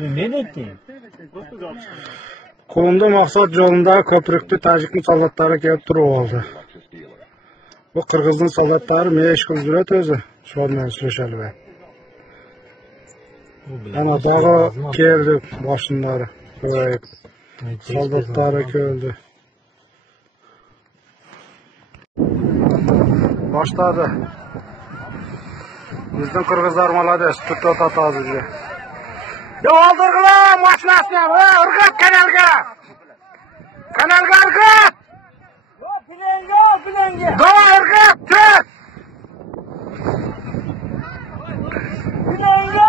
Ne ettin? Qulunda maqsad yo'lindagi ko'prikda Tojikning soldatlari kelib turib oldi. Bu Qirg'izning soldatlari mesh qilib yuradi o'zi. Shu bilan uchrashadi. Ana dog'i keldi boshliqlari. Soldatlari keldi. Başladı. Bizden Kırgızlar malades. Tuttu tatazıcı. Ya aldırgıla maşinasına. Irgat kanalga. Kanalga ırgat. Yok bilenge. Dava ırgat. Tut. Bilenge.